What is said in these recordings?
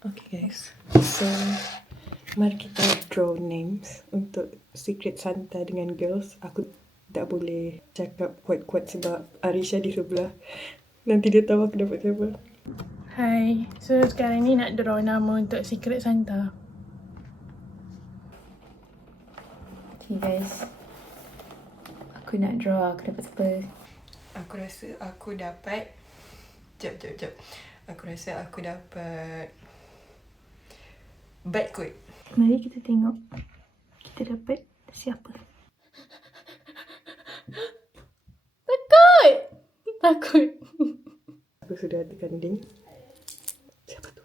Okay guys, so mari kita draw names untuk Secret Santa dengan girls. Aku tak boleh cakap kuat-kuat sebab Arisha di sebelah. Nanti dia tahu aku dapat siapa. Hai, so sekarang ni nak draw nama untuk Secret Santa. Okay guys, aku nak draw aku dapat siapa. Aku rasa aku dapat Jap. Aku rasa aku dapat bad kot. Mari kita tengok kita dapat siapa. Takut. Aku sudah tekan link. Siapa tu?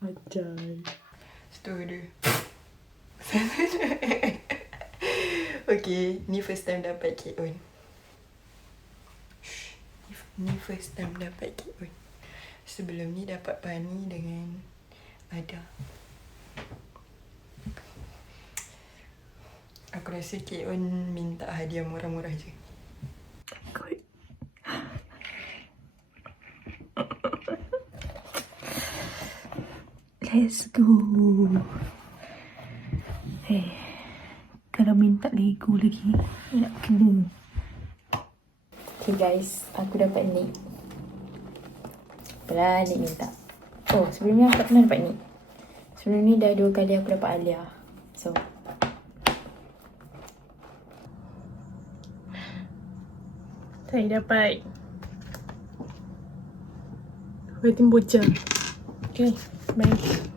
Ajay. Story. Okay, ni first time dapat K.O.N. Ni first time dapat K.O.N. Sebelum ni dapat Bani dengan Ada. Aku rasa K.O.N minta hadiah murah-murah je. Takut. Let's go. Kalau minta Lego lagi, nak kena. Okay guys, aku dapat Nick. Apalah Nick minta. Oh, sebelum ni aku tak pernah dapat Nick. Sebelum ni dah 2 kali aku dapat Alia. So, Saya dapat Waiting bocah. Okay, baik.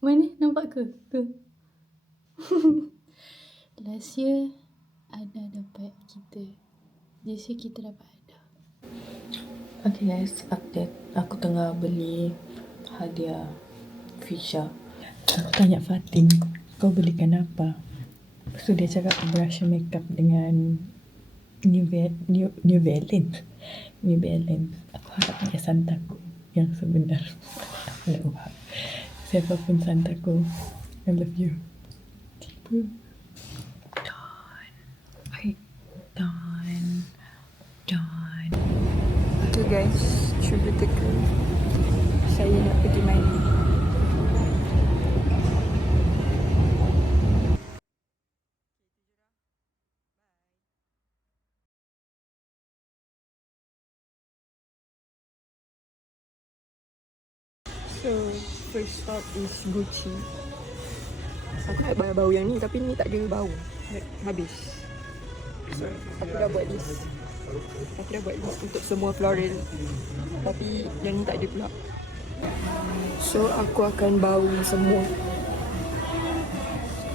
Mana? Nampak ke? Tu. Last year Ada dapat kita. This year kita dapat Ada. Okay guys, update. Aku tengah beli hadiah Fisha. Aku tanya Fatin, kau belikan apa? So dia cakap brush makeup dengan New Balance. Aku harap dia santaku yang sebenar. Aku nak ubah. Siapapun santaku, I love you. Tiba. Done. Okay guys, cuba teka. Saya nak pergi mandi. So, first stop is Gucci. Aku nak bayar bau yang ni tapi ni tak ada bau. Habis. So, aku dah buat list. Untuk semua floral. Tapi yang ni tak ada pula. So, aku akan bau semua.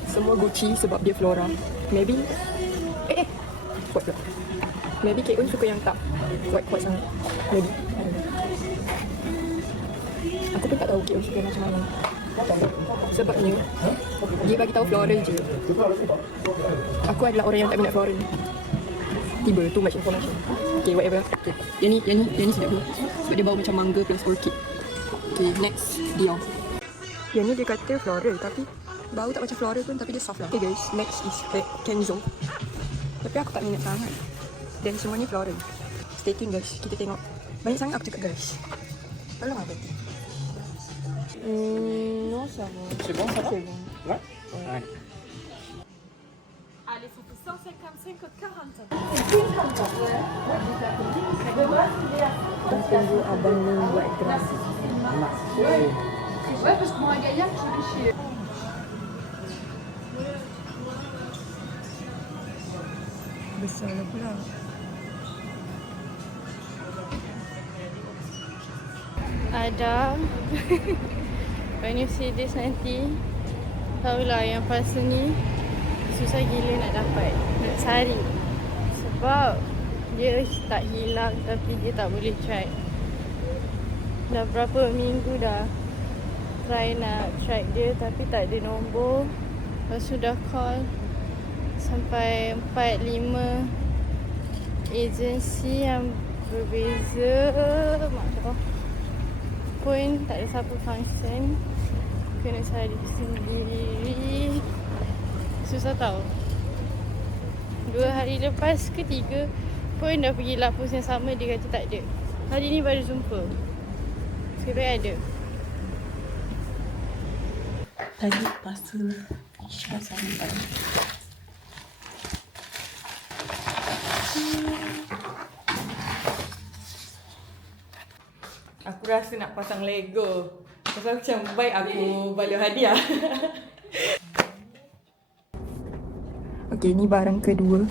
Semua Gucci sebab dia flora. Maybe kuat pula. Maybe K.O.N suka yang tak kuat-kuat sangat. Maybe. Aku pun tak tahu K.O.N suka macam mana. Sebabnya dia bagi tahu floral je. Aku adalah orang yang tak minat floral. Tiba too much information. Okay, whatever. Okay. Yang ni sedap ni. Sebab dia bau macam mangga plus orchid. Okay, next Dior. Yang ni dia kata floral tapi bau tak macam floral pun, tapi dia soft lah. Okay guys, next is Kenzo. Tapi aku tak minat sangat. Dan semua ni floral. Stay tune guys, kita tengok. Banyak sangat aku cakap guys. Tolong apa tu? Non, ça va. C'est bon, ça va? C'est bon. Ouais. Ouais. Allez, ça fait 155 ou 40. Dan tunggu abang ni buat gerak. Ouais, parce que moi, à Gaillard, je vais chez. Besar lah pula. Ada. When you see this nanti, tahulah yang palsu ni susah gila nak dapat, nak cari. Sebab dia tak hilang tapi dia tak boleh track. Dah berapa minggu dah try nak track dia tapi tak ada nombor. Lepas tu dah call sampai 4-5 agensi yang berbeza. Maksudnya pun tak ada siapa function. Kena cari sendiri. Susah tau. 2 hari lepas ke 3 pun dah pergi lapus yang sama, dia kata tak ada. Hari ni baru jumpa. Sekarang ada. Tadi pasal Isha sampai. Aku rasa nak pasang Lego. Pasal macam baik aku balik hadiah. Okay, ni barang kedua.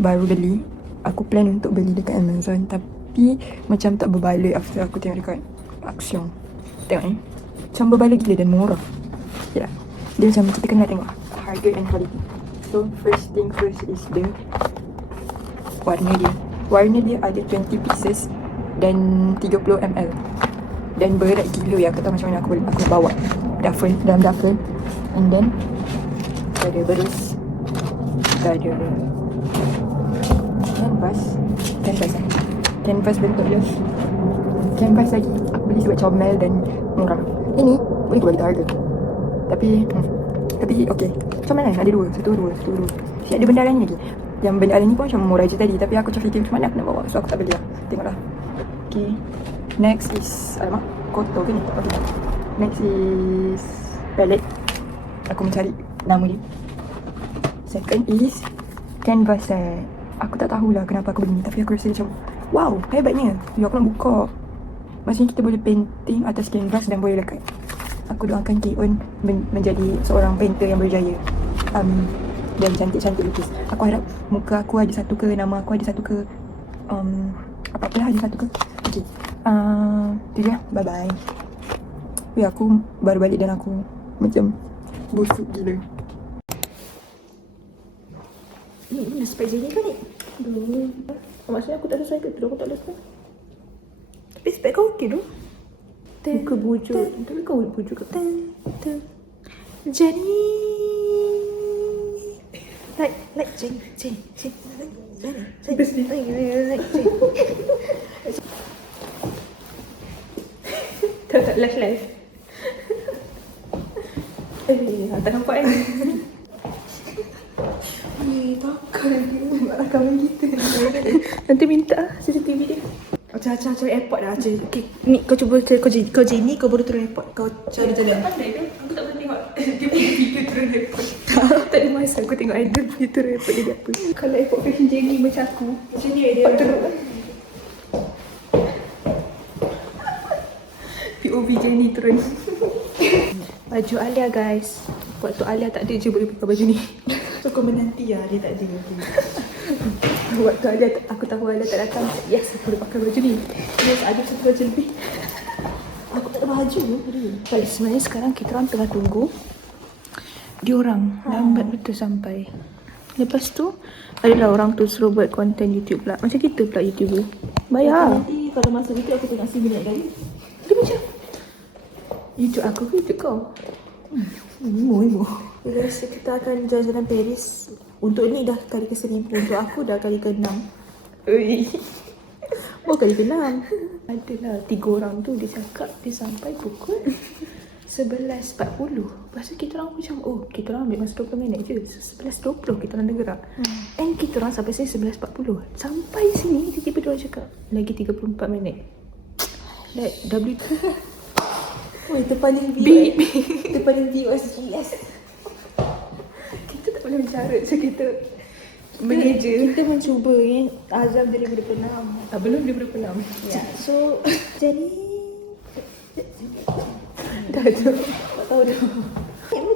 Baru beli. Aku plan untuk beli dekat Amazon. Tapi macam tak berbaloi after aku tengok dekat Axion. Tengok ni. Macam berbaloi gila dan murah. Ya. Dia macam kita kena tengok harga and quality. So first thing first is the warna dia. Warna dia ada 20 pieces dan 30 ml. Dan berat gila ya. Aku tahu macam mana aku bawa duffel, dalam duffel. And then kita ada berus, kita ada canvas bentuk dia. Canvas lagi aku beli sebab comel dan murah. Ini boleh aku bagi harga. Tapi okey. Comel kan ada dua. Satu dua. Si ada benda lain lagi. Yang benda lain ni pun macam murah je tadi. Tapi aku macam fikir macam mana aku nak bawa. So aku tak beli lah. Tengoklah. Okay. Next is alamak, kotor ke ni? Okay. Next is palette. Aku mencari nama dia. Second is canvas set. Aku tak tahulah kenapa aku beli ni. Tapi aku rasa macam wow, hebatnya. Ya, aku nak buka. Maksudnya kita boleh painting atas canvas dan boleh lekat. Aku doakan K-On menjadi seorang painter yang berjaya. Dan cantik-cantik lukis. Aku harap muka aku ada satu ke, nama aku ada satu ke, apa-apa lah ada satu ke. Okay. Tu je. Bye-bye. Ya, aku baru balik dan aku macam busuk gila. Ni spek ni kan ni? Aduh. Maksudnya aku tak selesai ke tu? Aku tak selesai. Tapi spek kau okey tu? Muka bujuk. Tapi kau bujuk ke? Jenny. Like Jenny. Tak live. Tak nampak kan? Takkan rakaman kita. Nanti minta CCTV dia. Macam airport lah. Okay, ni kau cuba kau Jenny, kau baru turun airport. Kau cari jalan. Aku tak boleh tengok dia punya video turun airport. Tak ada masa aku tengok idol punya turun airport dia apa. Kalau airport fashion Jenny macam aku, macam ni dia turun. POV Jenny turun. Baju Alia guys. Waktu Alia tak ada je boleh pakai baju ni. So kau menanti lah dia tak ada. Waktu Alia aku tahu Alia tak datang. Yes, aku boleh pakai baju ni. Yes, ada satu baju lebih. Aku tak ada baju. Baik, sebenarnya sekarang kita orang tengah tunggu diorang lambat betul sampai. Lepas tu adalah orang tu suruh buat konten YouTube pula. Macam kita pula YouTuber. Bayar. Nanti kalau masuk YouTube aku tengok 9 minit kali. Dia macam YouTube aku ke YouTube kau? Ibu. Guys, kita akan jalan-jalan Paris. Untuk ni dah kali ke-1000. Untuk aku dah kali ke-6. Oh, kali ke-6. Adalah 3 orang tu dia cakap dia sampai pukul 11.40. Lepas tu kita orang macam kita orang ambil masa 20 minit je. 11.20 kita orang dah gerak. And kita orang sampai sini 11.40. Sampai sini tiba-tiba dia orang cakap lagi 34 minit. Like W2. Oh, itu paling view. Itu paling view SGS. Kita tak boleh mencarut. So kita meneja. Kita mencuba yang azam 2026. Belum 2026. Ya, so jadi dah tu. Tak tahu dah.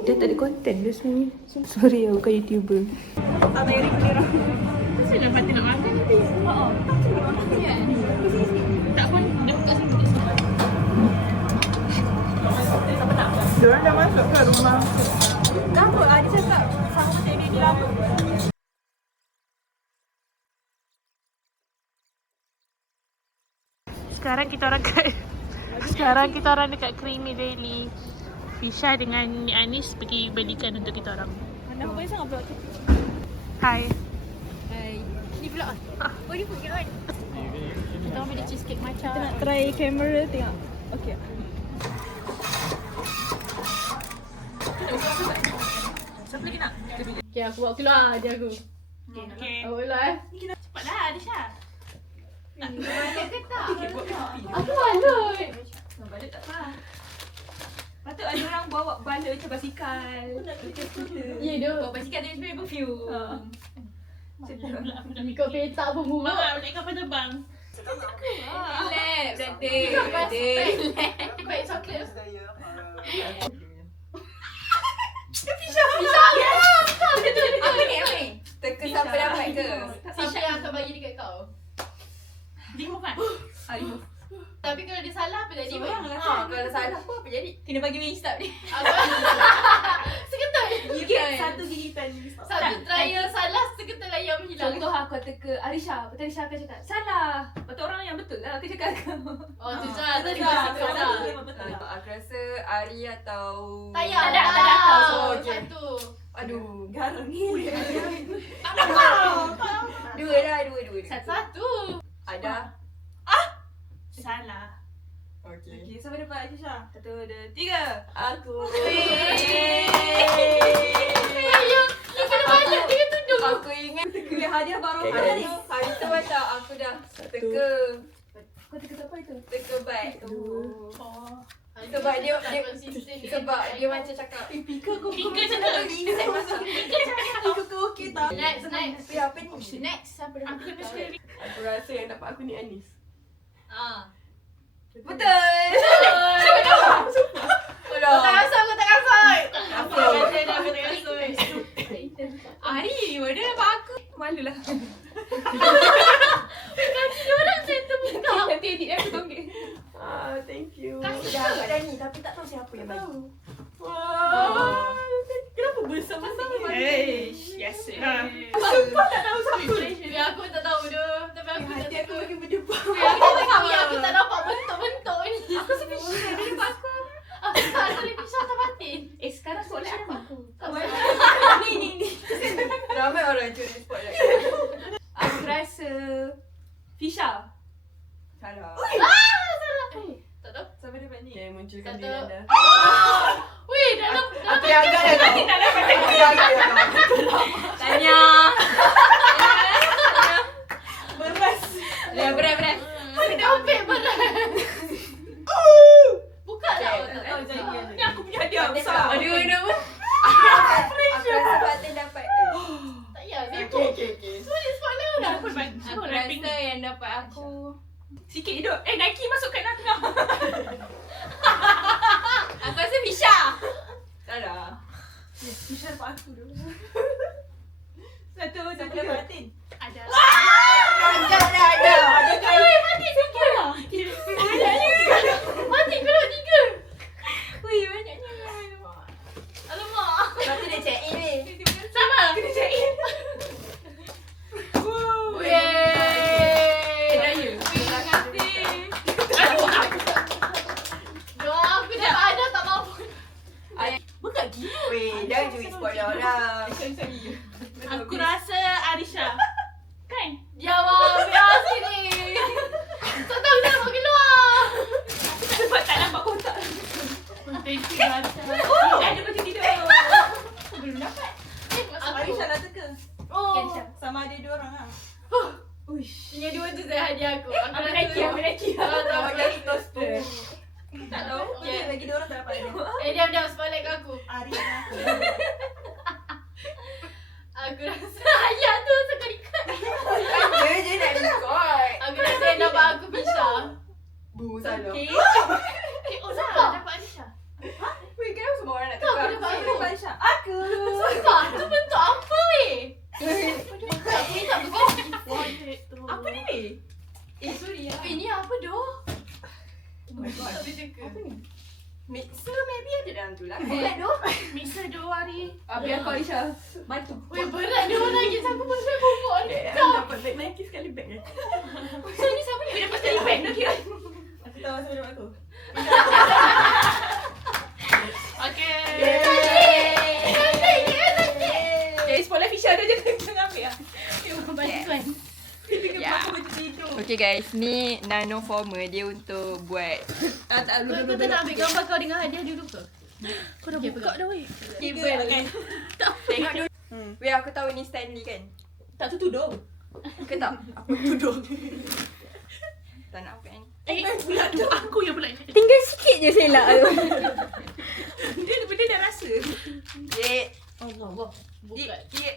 Dia tak ada konten dia sebenarnya. Sorry aku bukan YouTuber. Tak payah orang. Saya dapat nak makan nanti. Tak pun dah buka sini. Diorang dah masuk ke rumah? Kenapa? Dia cakap sama macam dia lama. Sekarang kita orang dekat Creamy Daily. Fisha dengan Anis pergi belikan untuk kita orang. Mana boleh sangat vlog kita. Hai. Ni vlog ah. Boleh pergi kan? Kita orang beli cheesecake macam. Kita nak try kamera tengok. Okey. Okay, aku bawa keluar hadiah aku. Okay. Bawa keluar eh. Cepat dah, Adisha. Aku malut. Balut tak apa. Patut ada orang bawa balut macam basikal. Ya dah. Bawa basikal dia spray perfume. Ikut petak pun bunga. Mak, naik kapal terbang. Relax, berhenti. Baik coklat. Apa ni? Teka sampai dapat ke? Siapa yang akan bagi dekat kau? Remove kan? Tapi kalau dia salah apa jadi? Seorang lah. Kalau salah apa jadi? Kena bagi Wingstop ni. Seketul. Satu gigitan Wingstop. Satu trial salah, seketul ayam hilang. Contoh aku teka Arisha, betul Arisha akan cakap salah. Betul orang yang betul lah aku cakap kau. Oh tu salah. Tadi Betul masih kau dah. betul. Aku rasa Ari atau... Tak payah. Tak ada. Oh, okay. Satu. Aduh. Garang ni. Dua dah, dua. Satu. Ada. Salah. Okay. Okay, siapa dapat Arisha? 1, 2, 3. Aku. Ayam. Dia kena balik dia tudung. Aku ingat teka hadiah baru hari tu. Hari tu macam aku dah teka. Kau teka apa itu? Teka bag tu. Oh. Sebab dia sebab dia macam cakap Pika saya masuk. Pika okey tak? Next. Apa ni? Next. Siapa dah Aku dapat? sekali. Aku rasa yang dapat aku ni Anis. Betul. Tolong. Aku tak kasut. Apa? Ari, mana dapat aku? Malulah. Orang center buka. Nanti edit aku tonggek. Thank you. Kasih Dah dapat dah ni tapi tak tahu siapa yang bagi. Kenapa besar-besar? Yes. Sumpah tak tahu siapa. Aku tak tahu dah. Tapi aku tak Hati aku tahu. makin berdebar. Aku tak dapat bentuk-bentuk ni. Aku sepisah dari aku. Aku tak ada pisah tak batin. Sekarang soalan aku. Ni. Ramai orang curi spotlight. Aku rasa Fisha. Salah. Tak tahu. Siapa dapat ni? Yang munculkan Satu. diri anda. Weh, dalam Aku yang agak dah tahu. Aku yang agak dah tahu. Tanya. Beras. Ya, berat. dompet berat. Buka lah. Ni aku punya hadiah besar. Aduh. Aku rasa Fatin dapat. Tak payah. Okay. Tulis spotlight orang. Aku Rasa yang dapat aku. sikit hidup. Nike masuk kat tengah. Aku rasa Fisha. Salah. Fisha dapat aku dulu. 1, 2, 3. Fatin. Ada. Ada. Ada kain. Mati sikit lah. Mati keluar 3. Wih, banyaknya. Alamak. Lepas tu dia check in ni. Sama. Kena check in. Raya. Terima kasih. Doa aku dapat ada tak mampu. Bukan gila. Weh, jangan curi spotlight orang. Aku rasa Arisha. Kan? Jawab biar sini. Tak tahu dah mau keluar. Sebab tak nampak kotak. Thank you Arsha. Oh, dah ada macam tidur. Belum dapat. Arisha dah teka. Oh. Sama ada 2 orang lah. Uish. Yang 2 tu saya hadiah aku. Apa Nike? Tak tahu. Awak jadi toaster. Tak tahu. Okay. Lagi 2 orang tak dapat hadiah. Diam spotlight kat aku. Arisha. Aku rasa ayah tu suka ikat. Dia nak record. Aku rasa yang dapat aku Fisha. Bu, salah. Oh salah dapat Arisha. Weh, kenapa semua orang nak Kau tukar dapat aku? aku. Arisha. Aku. Sumpah tu bentuk apa weh? Aku ni tak betul. Apa ni? Sorry ya. Ini apa doh? Tak boleh teka. Mixer maybe ada dalam tu lah. Berat doh. Mixer 2 hari. Biar kau Aisyah. Bantu. Weh berat doh lagi. Siapa pun saya bubuk ni. Dapat bag Nike sekali bag ni. So ni siapa ni? Dia dapat sekali bag tu kira. Aku tahu siapa dapat aku. Okay. Okay, spotlight Fisha dah je tengah ambil lah. Bantuan. Okay guys, ni nano former dia untuk buat Kau tak nak ambil gambar kau dengan hadiah dulu ke? Kau dah buka dah weh. kabel. Tengok dulu. Weh, aku tahu ni Stanley kan? Tak tu tudung. Ke tak? Apa tudung? Tak nak pakai ni. Pula tu aku yang pula. Tinggal sikit je selak tu. Dia dah rasa. Dek. Allah. Dek,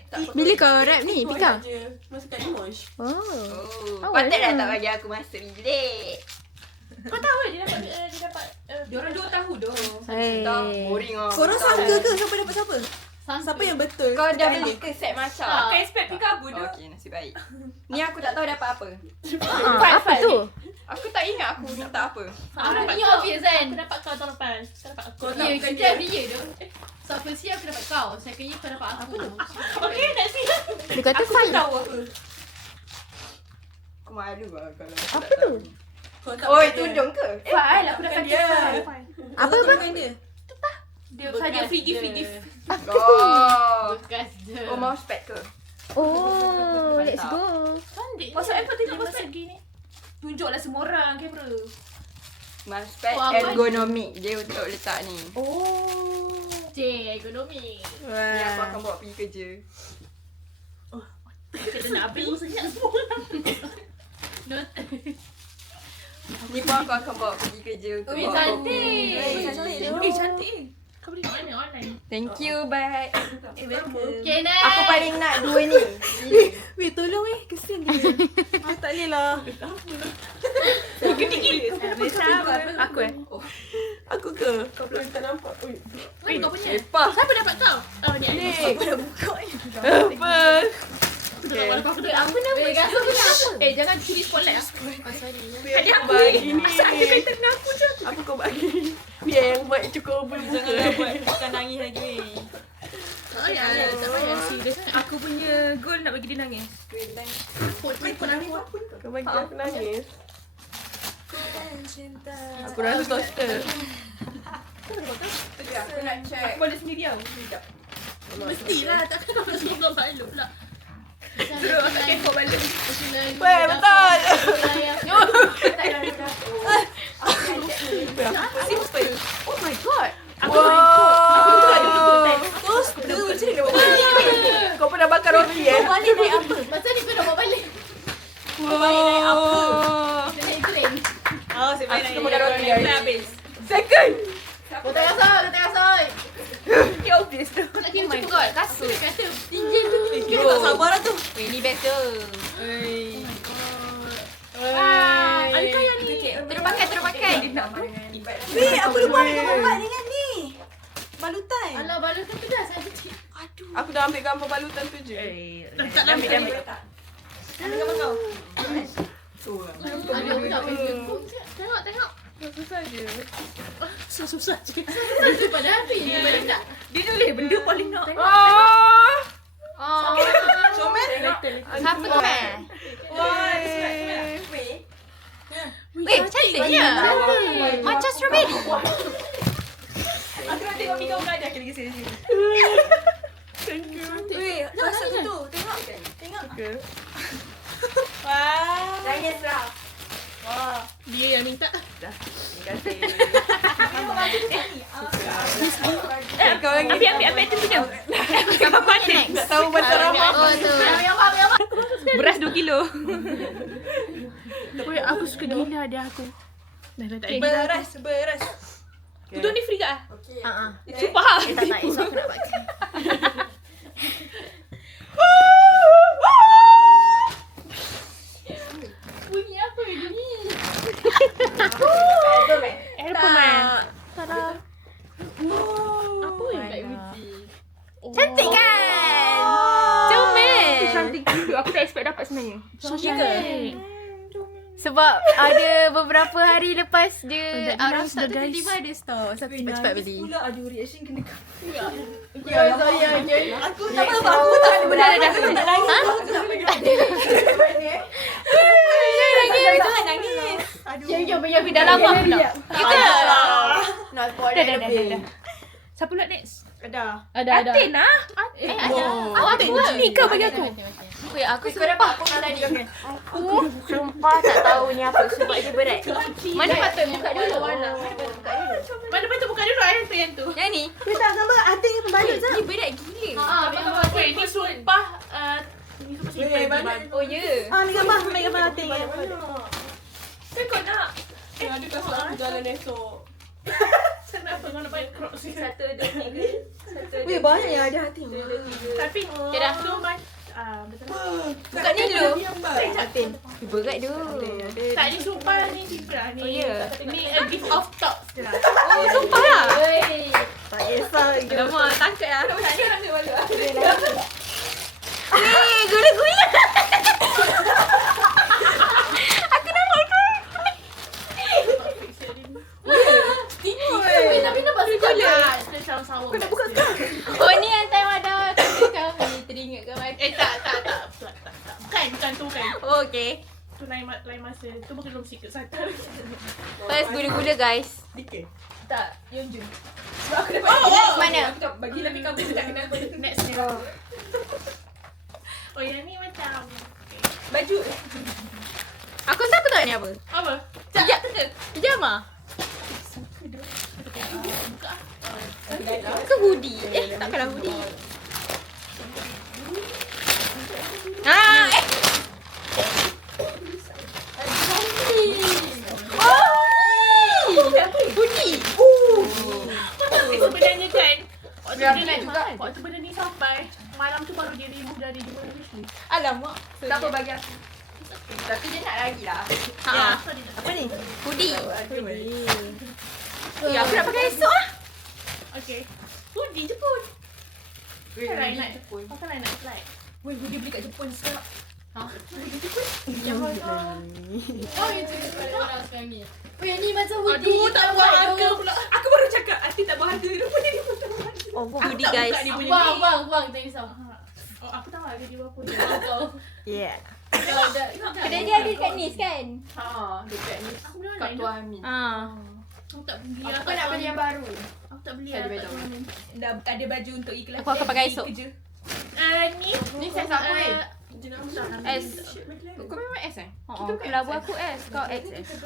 tak apa. Bila kau rap ni, Pika? Masa kat Mosh. Oh. Oh, Awal patut dah lah. tak bagi aku masuk bilik. Kau tahu dia dapat diorang 2 tahu dah. Hai. Tak, boring lah. Korang sangka ke siapa dapat siapa? Siapa yang betul? Kau dah Tekan beli dia. ke set macam? Aku expect Pikabu dah. Okey, nasib baik. Ni aku tak tahu dapat apa. Apa tu? Aku tak ingat aku dapat apa. Aku dapat kau. Obvious kan? Aku dapat kau tahun lepas. Kau dapat aku. Ya, kita every year tu. So first year aku dapat kau. Second year kau dapat aku. Okay, nak siap. Dia kata fine. Tahu apa? Aku malu lah kalau Apa tu? Kau tak Oi, pakai dia. tudung ke? File aku dapat dia. Apa Kau apa? tekan dia. Dia saja free gift. Oh. Bekas je. Oh, mau spek ke? Oh, let's go. Cantik. Pasal apa tunjuk pasal gini? Tunjuklah semua orang kamera. Mau spek Oh, apa? ergonomik dia untuk letak ni. Oh. Cik, ekonomi. Ni aku akan bawa pergi kerja. Kita nak habis senyap semua orang. Not. Ni pun aku akan bawa pergi kerja untuk Ui, bawa cantik. Cantik. Kau beli kat mana online? Thank you, bye. Okay, next. Aku paling nak dua ni. Weh, tolong kesian dia. Tak boleh lah. Aku Aku ke? Kau belum tak nampak. Weh, kau punya. Lepas. Siapa dapat kau? Oh, ni. Aku dah buka ni. Apa? Okay. Apa nama? Kau punya apa? Jangan curi spotlight aku. Oh, sorry. Tadi aku Bagi ni. Asal aku kat tengah aku je. Apa kau bagi? Biar yang buat cukup berbuka. Jangan buat. Bukan nangis lagi. Tak payah. Tak payah. Serius. Aku punya goal nak bagi dia nangis. Pun aku. Kau bagi aku nangis. Aku rasa toaster. Aku nak check. Aku boleh sendiri tau. Sekejap. Mestilah. Takkan kau nak suruh kau balik pula. Suruh akak kekok balik. Weh, betul. Simple. Oh my god. Aku tak ada prototype. Toaster macam ni dia buat. Kau pernah bakar roti Balik naik apa? Macam ni kau nak bawa balik. Kita naik train. Oh, sebenarnya Aku bakar roti, guys. dah habis. Second. Kau tak kasoi. Dia obvious tu. Nak kira cukup kot. Kasut. Kata tinggi tu. Kita tak sabar lah tu. Ini better. Adakah yang ni? Terus pakai. Weh, aku lupa ambil gambar dengan ni. Balutan. Alah, balutan tu dah saya kecil. Aku dah ambil gambar balutan tu je. Tak nak ambil. Ambil gambar kau. Ada aku tak pegang. Tengok. Susah je. Susah je. Satu pada habis. Boleh tak? Dia tulis benda paling nak. Oh. Comel? Siapa tu? Weh, cantiknya. Macam strawberry. Aku nak tengok Mika berada akhir lagi sini. Weh, rasa tu. Tengok. Wah. Nangis lah. Wah. Dia yang minta. Kau lagi. Ambil tu punya. Sama kuatin. Tak tahu pasal apa. Oh tu. Beras 2 kilo. Weh, aku suka gila dia aku. Dah tak ada. Beras. Tudung ni free ke ah? Sumpah. Sumpah. Tak. Esok aku nak pakai. Bunyi apa ni? Airpoman. Apa yang kat uji? Cantik kan? Comel. Cantik gila. Aku tak expect dapat sebenarnya. Cantik. Sebab ada beberapa hari lepas dia out of stock tu tiba-tiba ada store. So aku cepat-cepat beli. Pula ada reaction kena kau. Sorry. Aku tak apa. Aku tak ada benda. Aku tak nangis. Jangan nangis. Aduh. Yang dah lama pula. Nak spoil dah. Siapa pula next? Ada. Ada. Atin lah. Ada. Awak buat. Ni kau bagi aku. Weh, aku Kau dapat apa tadi? Aku sumpah tak tahu ni apa sebab dia berat. Mana patut buka dulu? Mana patut buka dulu yang tu. Yang ni. Kita gambar Atin yang pembalut Ni berat gila. Ambil gambar. ni sumpah ni sumpah simpan. Oh ya. Ni gambar. Ambil gambar Atin. Kan kau nak ada kasut aku jalan esok. Kenapa kau nak pakai crocs ni? 1, 2, 3. Weh, banyak yang ada Atin. Tapi Okay dah. tu betul. Buka ni dulu. Atin. Berat tu. Tak ni sumpah ni simpan ni. Oh, ya? Ni a gift of thoughts je lah. Oh, sumpah lah. Tak kisah. Alamak, takut lah. Weh, gula-gula. Tapi nampak sedap. Dia sama-sama. Kau nak buka sekarang? Oh ni yang time ada kami teringat ke mati. Tak. Bukan tu kan. Oh, okay. Tu lain masa. Tu bukan dalam secret Santa. First gula-gula guys. Tak, Yeonjun. Mana? Bagi lagi kamu tak kenal pun. Next ni. Oh yang ni macam Baju. Aku rasa aku tahu ni apa. apa? Pijama. Ke hoodie? Takkanlah hoodie. Hoodie. Sebenarnya kan Biar waktu benda ni sampai malam tu baru dia remove dari dia punya wishlist. Alamak. Tak apa bagi aku. Tapi dia nak lagi lah. Ha. So dia tak. Apa ni? Hoodie. Ya, aku nak pakai esok lah. Okay. Hoodie je pun. Pakai lain nak Jepun. Pakai lain nak flight. Weh, dia beli kat Jepun sekarang. Oh, itu orang sekarang ni. Weh, ni macam hoodie. Aduh, tak buat harga pula. Aku baru cakap Ati tak buat harga. Rupanya dia pun tak buat harga. Oh, hoodie guys. Buang. Tak risau. Oh, aku tahu harga dia berapa. Yeah. Kedai dia ada kat Nis kan? Dekat ni. Aku beli Kat online. Tuan Amin. Aku tak beli. Aku nak beli yang baru. Aku tak beli. Saya Aku ada tak baju. beli. Dah ada baju untuk iklan. Aku akan pakai esok. Ni. Ni size apa ni? S. Kau memang S eh? Oh, labu aku S, kau XS.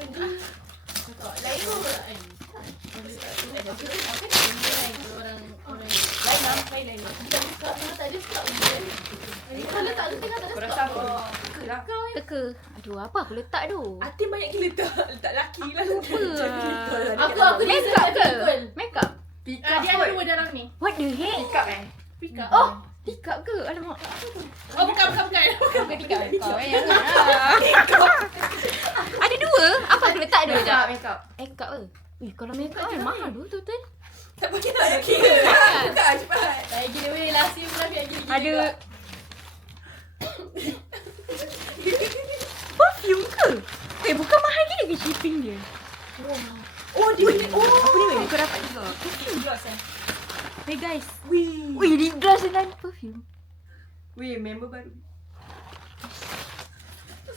Kau rasa apa? Lah. Teka. Aduh, apa aku letak tu? Atin banyak gila tak laki lah. Aku makeup ke? Makeup. Pick Dia ada up dua dalam ni. What the heck? Pick up eh? Pick up. Oh, tikap ke? Alamak. Oh, bukan. Bukan tikap kau. Jangan. Ada dua? Apa aku letak dua? Make up, make up. Makeup ke? Wih, kalau makeup kan mahal tu total. Tak pakai tak ada kira. Buka cepat. Lagi dia weh, last year pula gini. Ada perfume ke? Bukan mahal gila ke shipping dia? Oh, dia beli. Oh, Apa ni weh? Kau dapat juga. gloss eh. Hey guys. Wih. Wih, lip gloss dengan perfume. Weh, member baru.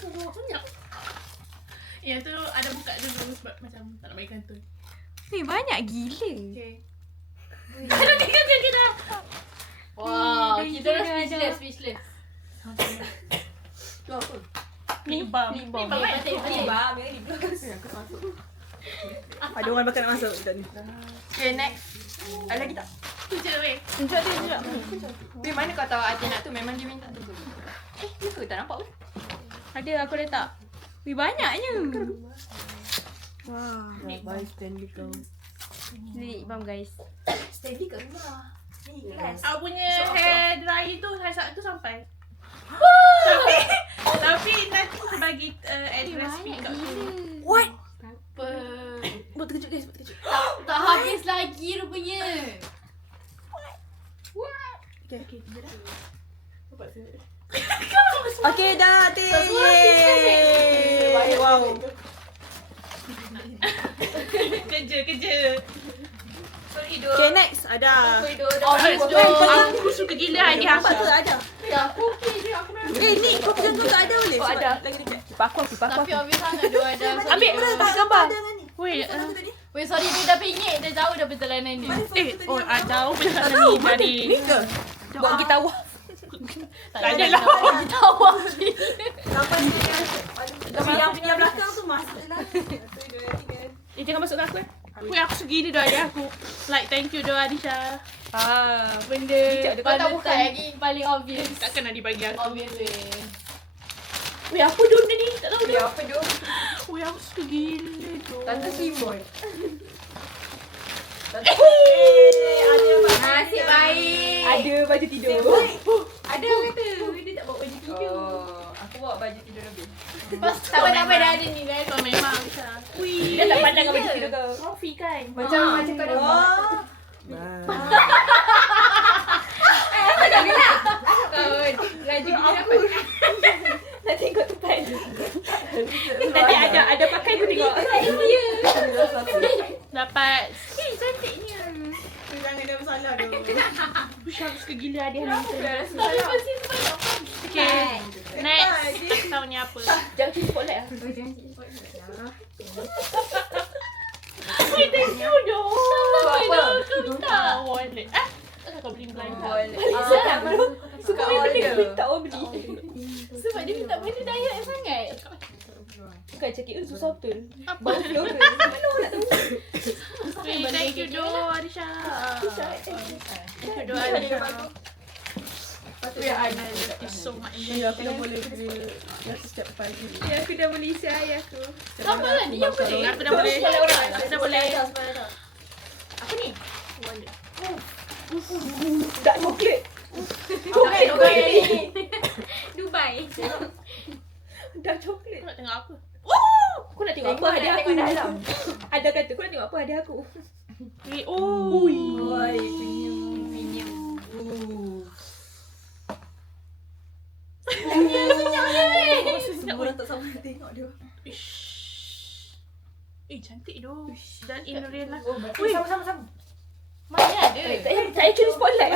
Banyak. Yang tu ada buka dulu sebab macam tak nak bagi kantoi. Weh, banyak gila. Okay. Kita. Wow, kita dah speechless. Tu apa? Lip balm. Lip balm. Bam, yang ni gloss. Ada orang bakal nak masuk kat ni. Okay, next. Ada lagi tak? Tu je weh. Tunjuk. Weh, mana kau tahu Atin nak tu? Memang dia minta tu. Ni ke? Tak nampak pun. Ada, aku letak. Wih, banyaknya. Wah, bye Stanley kau. Lip balm guys. Stanley kat rumah. Ni kelas. Aku punya hair dryer tu hari Sabtu sampai. Tapi nanti kita bagi address pick up tu. What? Apa? Buat terkejut guys, buat terkejut. Tak habis lagi rupanya. Okay, tiga dah. Nampak tu. Okay, dah. Yeay. Wow. Kerja. Sorry, Dor. Okay, next. Ada. Aku suka gila hadiah Nampak tu aku. ada. Ni kau pegang tu tak ada boleh? Oh, ada. Lagi dekat. Paku aku. Tapi obvious sangat dia ada. Ambil gambar. Weh, Weh, sorry dia dah pingit. Dia jauh dah perjalanan dia. jauh perjalanan ni dari. Ni ke? Buat kita awak. Tak ada lah. Kita awak. Yang belakang tu masuk dalam. Jangan masuk kat aku. Weh, aku suka gila doa dia aku. Like, thank you doa Adisha. Benda Kau tak buka lagi paling obvious. takkan nak dibagi aku. Obvious weh. Weh, apa dun ni? Tak tahu Ya, apa tu? Weh, aku suka gila tu. Tante Simon. Nasib baik. Ada baju tidur. Ada kata. Dia tak bawa baju tidur. Oh, aku bawa baju tidur lebih. Tak apa dah ada ni dah. Kau memang macam. Dia tak pandang dengan baju tidur kau. Rofi kan? Macam kau dah buat. Laju gila dapat. Nak tengok tempat. Nanti ada pakai tu tengok. Dapat. Cantiknya. Jangan ada masalah tu. Ush, aku suka gila hadiah ni. Tapi pasti sebanyak. Okay. Next. Aku tahu ni apa. Jangan cuci spotlight lah. Wait, thank you doh. Apa? Kau minta wallet. Kau beli blind Wallet. Sedap bro. Suka Kat benda order. kau minta orang beli. Sebab dia minta benda diet sangat. Bukan cakap susah betul. Apa? Bau floral. Thank you doh Arisha. Thank you doh Arisha. Thank you so much. Ya, aku dah boleh beli setiap pagi. Ya, aku dah boleh isi ayah aku. Apa lah dia boleh? Aku dah boleh. Aku dah boleh. Apa ni? Tak coklat. Dubai. Dah coklat. Kau nak tengok apa? Oh! Kau nak tengok apa hadiah aku? Ada kata kau nak tengok apa hadiah aku? Oh. Oi, premium. Semua orang tak sama tengok dia. Cantik doh. Dan in real life. Weh, sama-sama. Mana ada? Tak payah curi spotlight.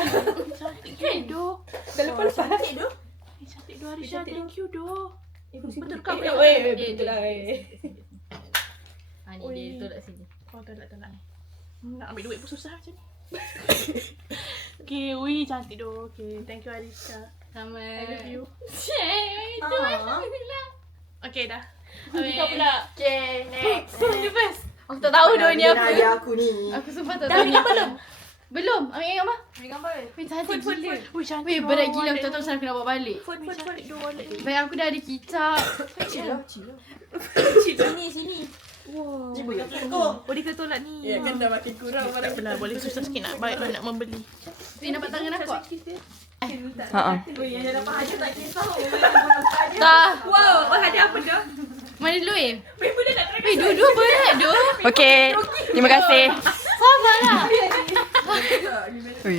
Cantik kan doh. Dah lepas Cantik tu. Cantik doh Arisha. Thank you doh. Betul kau Eh, boleh. betul lah. Ha ni dia tolak sini. Kau tolak. Nak ambil duit pun susah macam ni. Okay, wih cantik doh. Okay, thank you Arisha. Sama. I love you. Itu lah. Okay dah. Kau pula. Okay, next. Dia first. Aku tak tahu doh ni apa. Hadiah aku ni. Aku sumpah tak Dah tahu ni ambil apa. gambar Belum. Ambil gambar. Beri gambar. Weh, cantik gila. Wih cantik. Weh, berat gila. Aku tak tahu macam mana aku nak bawa balik. Phone doh wallet. Baik aku dah ada kicap. Sini. Wow. Kau. Oh dia kata tolak ni. Ya kan dah makin kurang Tak apalah, boleh susah sikit nak baik nak membeli. Weh, nampak tangan aku tak? Weh, yang dapat hadiah tak kisah. Tak. Wow, hadiah apa dah? Mana dulu eh? Weh boleh nak try. Weh, dua-dua berat doh. Okey. Terima kasih. Sabarlah. Oi.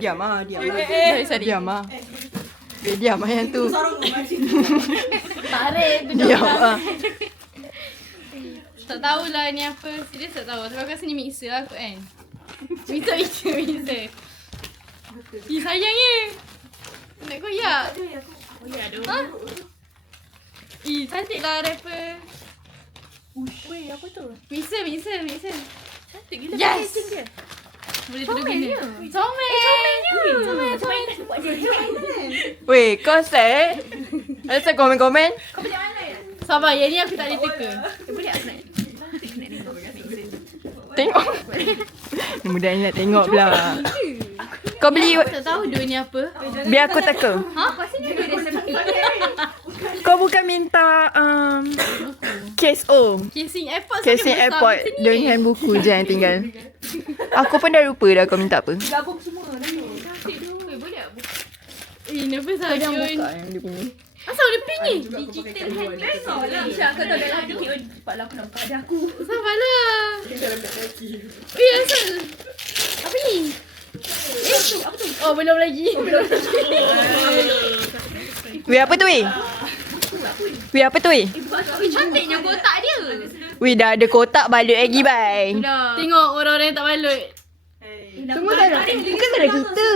Diam ah, diam. Sorry. Diam ah. Diam ah yang tu. Tarik tu Diam ah. Tak tahulah ni apa. Serius tak tahu. Tapi aku rasa ni mixer lah kot kan. Mixer. Ih sayangnya. Nak koyak. Oh ya doh. Ha? Ih cantik lah rapper. Weh apa tu? Mixer. Cantik gila Yes! packaging dia. Boleh tuduh gini. Comel. Weh, kau set. Ada komen-komen? Sabar, yang ni aku tak boleh teka. Tengok. Mudah nak tengok pula. Kau beli, Aku tak tahu dia ni apa. biar aku teka. Ha? Kau bukan minta case O. Casing airport. Casing airport dengan buku je yang tinggal. Aku pun dah lupa dah kau minta apa. Gabung semua dah tu. Boleh tak? Nervous lah Kau jangan Jun. buka yang dia punya. Asal dia pink ni? Digital handbag kau lah. Syah kau dah dalam video cepatlah aku nak buka hadiah aku. Sabarlah. Eh asal. Apa ni? Apa tu? Oh belum lagi. Weh, apa tu weh? Weh, apa tu weh? Cantiknya kotak dia. Weh, dah ada kotak balik lagi, bye. Tengok orang-orang yang tak balut. Semua dah ada. Bukan dah kita.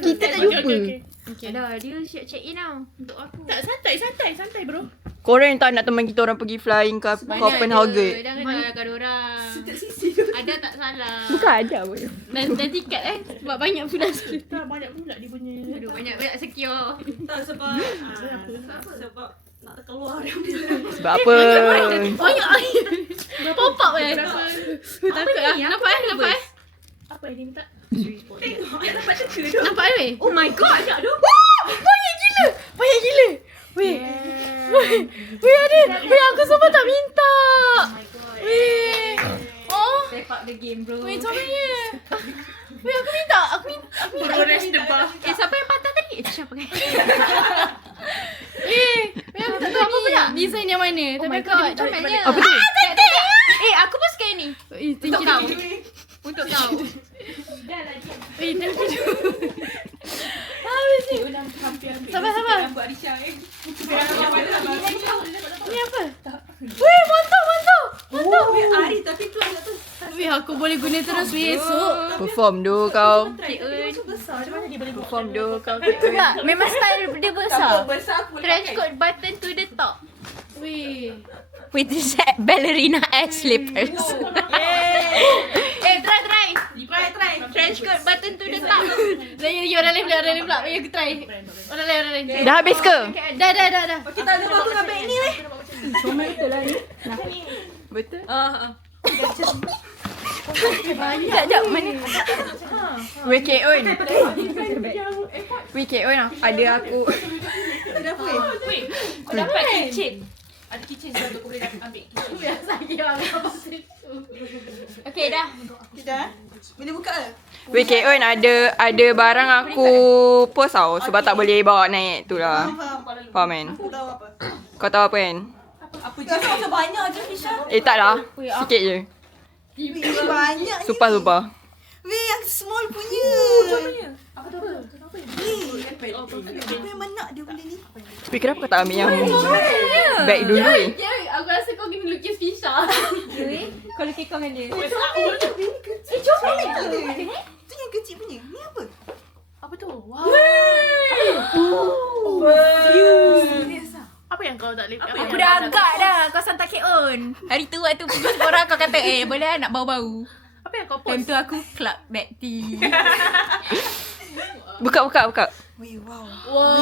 Kita tak jumpa. Okay dah, dia siap check in tau. Untuk aku. Tak santai bro. Korang yang tak nak teman kita orang pergi flying ke Copenhagen. Dah kena kat orang. Ada tak salah. Bukan ada pun. Dan tiket sebab banyak pula. Tak banyak pula dia punya. Aduh banyak secure. Tak sebab nak keluar dia. Sebab apa? Banyak. Pop up Takut lah. Nampak. Apa yang dia minta? Tengok, dia dapat teka tu. Nampak weh? Oh my god, ajak tu. Banyak gila. Weh. Weh ada. Weh aku semua tak minta. Weh. Oh. Step up the game, bro. Weh comel. Weh aku minta. Bro, rest the bar. Siapa yang patah tadi? Itu siapa kan? Weh aku tak tahu ni design yang mana. Tapi aku comelnya. Apa tu? Cantik. Aku pun suka ni. Thank you tau. Untuk kau. Dah lah dia. Thank you. Habis ni. Sabar. Rambut Arisha kan. Ni apa? Weh mantap. Weh, Ari tapi tu agak tu. Weh aku boleh guna terus weh esok. Perform dulu kau. Macam besar. Macam mana dia boleh buat? Perform dulu kau. Betul tak? Memang style dia besar. Besar aku boleh Trench pakai. coat button to the top. Weh. With this ballerina ass slippers. Try. Try. Trench coat button to the top. Lagi orang lain pula. Bagi aku try. Orang lain. Dah habis ke? Dah. Kita ada aku dengan beg ni weh. Betul? Sekejap mana? WKON. WKON ada aku. Ada apa weh? Weh, kau dapat kitchen. Ada kitchen sebab tu kau boleh ambil kitchen. Okay dah. Kita boleh buka ke? WKON ada barang aku post tau sebab tak boleh bawa naik tu lah. Faham kan? Aku tahu apa. Kau tahu apa kan? Apa je? Macam banyak je Fisha. Tak lah. Sikit je. Weh, banyak ni. Sumpah. Weh, yang small punya. Apa tu? Weh, aku memang nak dia benda ni. Tapi kenapa kau tak ambil yang bag dulu eh? Aku rasa kau kena lukis Fisha. Kau lukis kau dengan dia. Comel gila. Tu yang kecil punya. Ni apa? Apa tu? Wow. Serius ah. Apa yang kau tak boleh? Aku dah agak dah. Kau santai on. Hari tu waktu pergi sekolah kau kata boleh nak bau-bau. Apa yang kau Time post? tu aku club back tea. Buka. Weh, wow. Wow.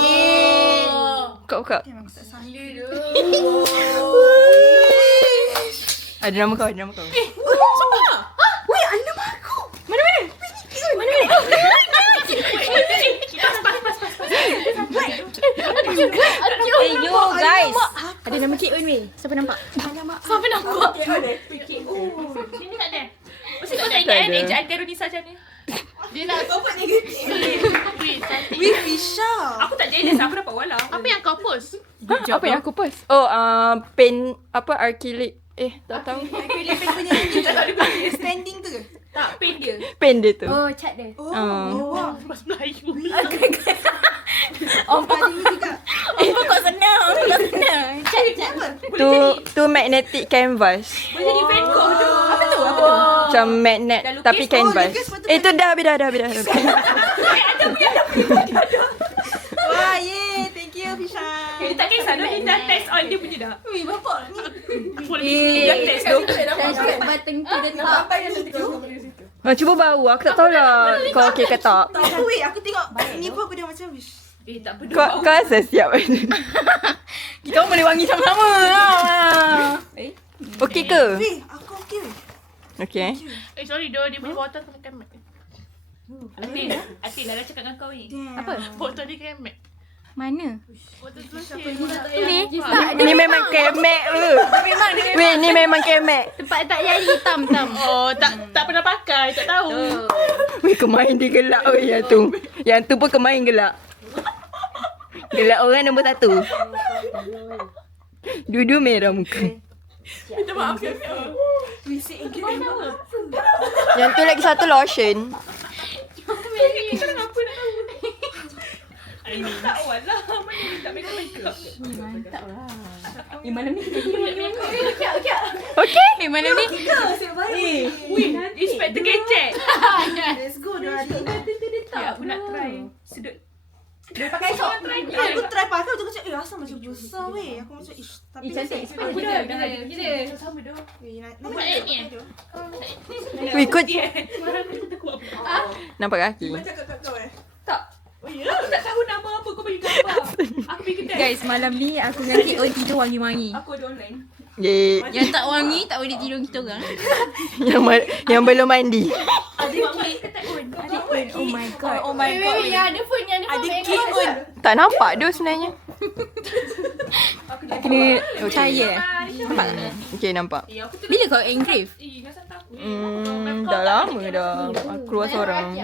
Buka. Memang aku tak salah. Ada nama kau. Weh, ada nama aku. Hey yo guys. Ada nama Kek On weh. Siapa nampak? Alamak. Siapa nampak? Sini tak ada. Mesti kau tak ingat kan ejaan Teronisa macam ni? Dia nak Bapak negatif. Weh, cantik. Weh, Fisha. Aku tak jealous, aku dapat wala. Apa yang kau post? Apa yang aku post? Oh, pen apa acrylic. Tak tahu. Acrylic pen punya ni ke? Standing tu ke? Tak, pen dia. Pen dia tu. Oh cat dia. Oh, wow. Bahasa Melayu. Oh, tadi ni juga. Kau senang. Cat apa? Tu magnetic canvas. Boleh jadi fan kau tu. Apa tu? Apa tu? Macam magnet Dah lukis? tapi canvas. lukis betul. Tu dah habis. Wah, yeah. Thank you, Fisha. Tak kisah, dia dah test on dia punya dah. Weh, bapak ni. Aku lebih dah test tu. Button to the top. Cuba bau. Aku tak tahulah kau okey ke tak. Tak apa weh, aku tengok ni pun aku dah macam wish. Tak peduli. Kau rasa siap? Kita orang boleh wangi sama-sama. Okey ke? Weh, aku okey weh. Okey. Sorry dia punya botol kena kemek. Atil lah dah cakap dengan kau ni. Apa? Botol dia kemek. Mana? Botol tu Ni. Ni memang kemek tu. Memang dia Weh, ni memang kemek. tempat tak yang hitam. Oh, tak pernah pakai, tak tahu. Weh, kemain dia gelak weh yang tu. Yang tu pun kemain gelak. Gelak orang nombor 1. Dua-dua merah muka. Minta maaf ya. Yang tu lagi satu lotion. Kita nak apa nak tahu? Ini tak walah. Mana dia tak make-up. Malam ni. Okey. Malam ni. Wih, inspector kecek. Let's go dah. Ya, aku nak try. Sedut. Dia pakai esok. Aku try pakai tu cakap, asal macam besar weh. Aku macam ish. Tapi Cantik. Aku dah ada. Sama dah. Weh, nak Buat ni. Weh, kau Marah aku takut apa. nampak kaki. macam kat kau eh. Oh ya, aku tak tahu nama apa. Kau bagi gambar. Aku pergi kedai. Guys, malam ni aku dengan Kek On tidur wangi-wangi. Aku ada online. Ye, Yang tak wangi tak boleh tidur kita orang. yang belum mandi. Oh my god. Oh my god. Wait, yang ada phone Adik main Kim pun. Tak nampak tu sebenarnya. Kena Percaya. Nampak tak? Okay, nampak. Bila kau engrave? Dah lama dah. Aku keluar seorang.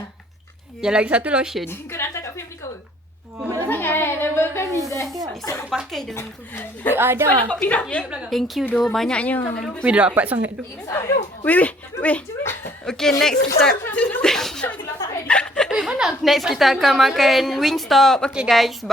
Yang lagi satu lotion. Kau nak hantar kat family kau ke? Esok aku pakai dengan tu. Ada. Kau pirah ke belakang? Thank you doh banyaknya. Weh, dah rapat sangat tu. Weh. Okay, next kita... Next kita akan makan Wingstop. Okay guys, bye.